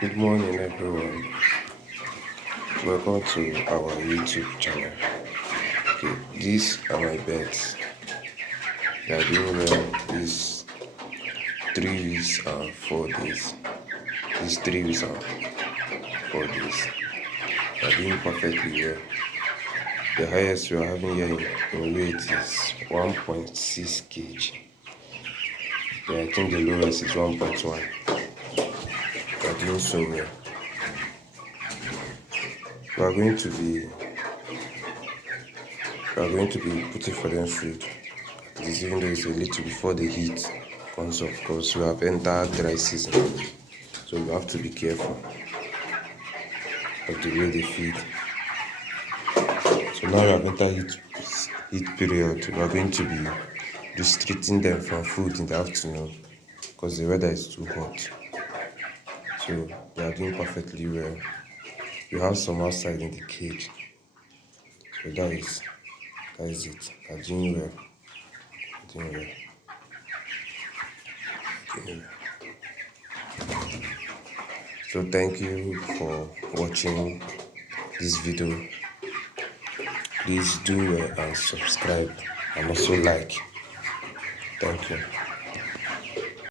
Good morning, everyone. Welcome to our YouTube channel. Okay, these are my bets. They are doing well these 3 weeks and 4 days. These 3 weeks and 4 days. They are doing perfectly well. The highest we are having here in weight is 1.6 kg. Then I think the lowest is 1.1. They are doing so well. We are going to be putting for them food. At least even though it's a little before the heat comes up, because we have entered dry season. So you have to be careful of the way they feed. So now we have entered heat period. We are going to be restricting them from food in the afternoon because the weather is too hot. So they are doing perfectly well. We have some outside in the cage. So that is it. They are doing well. Doing well. Doing well. So thank you for watching this video. Please do and subscribe and also like. Thank you.